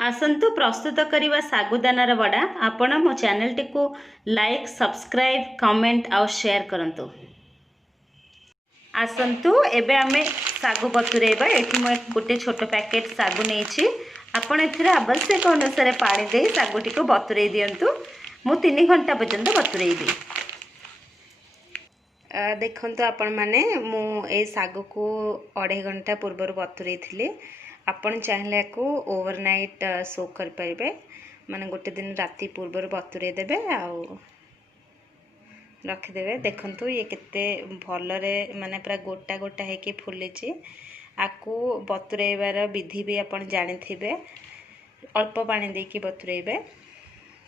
आसंतु प्रस्तुत करवा सागुदानार वड़ा। आपण मो चैनल टी को लाइक सब्सक्राइब कमेंट आउ शेयर करंतु। आसंतु एबे आमे सागु बतुरेबा। एठी म गोटे छोट पैकेट सागु नेछि। आपण एथिरे आवश्यक अनुसार पानी दे सागुटी को बतुरे दियंतु। मु 3 घंटा पर्यंत बतुरेबी। देखंतु आपण माने मु ए सागु को 2.5 घंटा पूर्व बतुरे थिले। आपण चाहले को ओवरनाइट सोक कर परिबे। माने गोटे दिन राति पूर्व बतुरे देबे आउ रखि देबे। देखंतु ये केते भलरे माने पूरा गोटा गोटा है कि फुलिची। आकु बतुरेबार विधि भी आपण जानिथिबे। अल्प पानी दे कि बतुरेबे।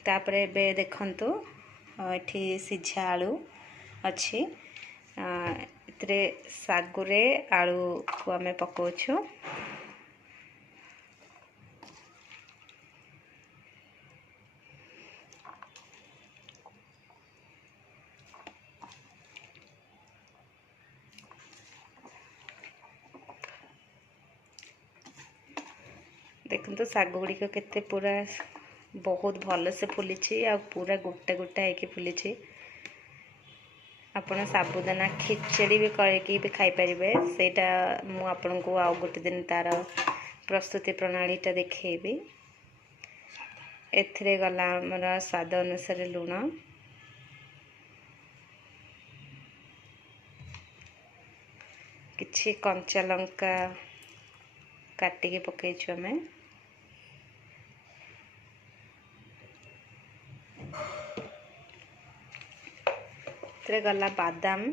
तापरे बे देखंतु एठी सिझा आलू अछि। इतरे सागुरे आलू को आमे पकोछु। देखो तो साग गुड़िक केते पूरा बहुत भल से फुली आ पूरा गोटा गोटा है फुली। आपण साबुदाना खिचड़ी भी करके भी खाई परिबे। सेटा मु आपन को आउ गोटे दिन तार प्रस्तुति प्रणालीटा देखेबी। एथिरे गला हमर स्वाद अनुसार लूण, किछि कंचा लंका काटिके पकईछु हमें। गला बादाम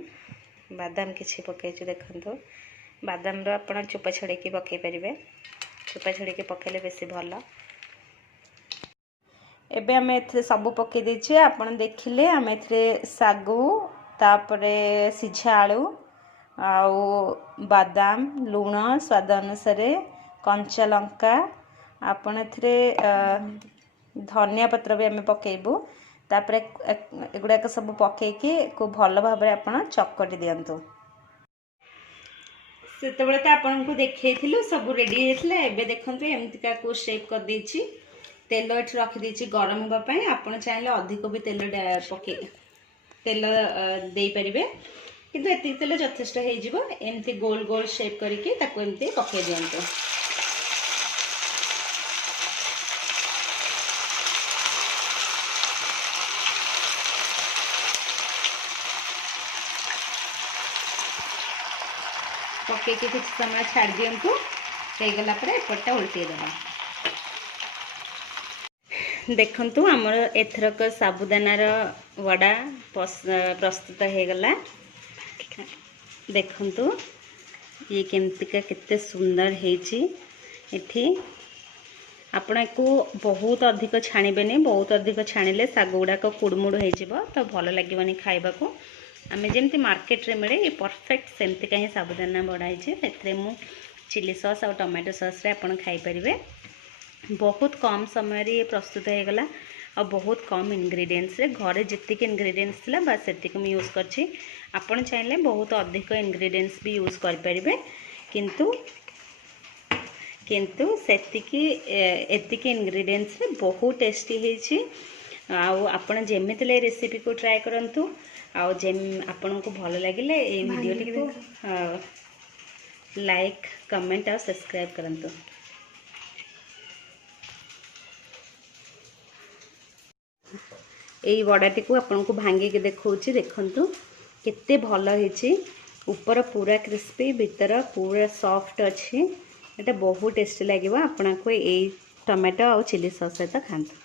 बादाम किसी पकईछु। देखो बादाम रो आपण चोपा छड़ेकी पकई परिबे। चोपा छड़ेकी पकेले बेसी भल। एबे हमें एथे सब पकई देछि। आपण देखिले हमें एथे सागु तापरे सिझा आलू आउ बादाम लूण स्वाद अनुसार कंचा लंका आपण एथे धनिया पत्र भी हमें पकेबू। तापरे एगुड़ा सब पकईकी को भल भाव आपण चकटी दियंतु। सेतेबेले तो आपण को देखैथिलु सब रेडी हेतले। एबे देखंतु एमतिका को शेप कर देछि। तेल एठ रखि देछि गरम होबा पई। आपण चाहिले अधिक भी तेल दे परिबे, किंतु एति तेल यथेष्ट हे जिवो। एमति गोल गोल शेप करके ताको एमति पकई दियंतु। पकई के कुछ समय छाड़ दियंतु। हो गला पर एपटटा उल्टी देबा। देखंतु हमर एथरक साबुदानार वड़ा प्रस्तुत हो गला। देखंतु ये केमतिका केते सुंदर हेछि। एठी आपण को बहुत अधिक छाणीबेनी। बहुत अधिक छाणीले साग गुड़ाक कुड़मुड़ हो जिवो, तो भल लागिवनी खाइबा को। आमे जेमती मार्केट रे मिले ये परफेक्ट सेमती कहीं साबुदाना बड़ा है। मु चिली सॉस और टमाटो सॉस रे आपण खाई परिबे। बहुत कम समय रे ये प्रस्तुत हो गला और बहुत कम इंग्रेडिएंट्स रे। घरे जितिक इंग्रेडिएंट्स थिला बस सेतिक मु यूज करछि। आपण चाहिले बहुत अधिक इंग्रेडिएंट्स भी यूज कर परिबे, किंतु सेतिकी एतिकी इंग्रेडिएंट्स रे बहुत टेस्टी हेछि। आउ आपण जेमितले रेसिपी को ट्राई करंतु। आउ जेम आपन को भल लागिले ए वीडियो को लाइक कमेंट और सब्सक्राइब करंतु। एई वड़ाटी को आपन को भांगी के देखौछि। देखंतु केते भल हेछि। ऊपर पूरा क्रिस्पी, भीतर पूरा सॉफ्ट अछि। एटा बहुत टेस्टी लागिबो। आपन को एई टमाटो और चिली सॉस सहित खांतु।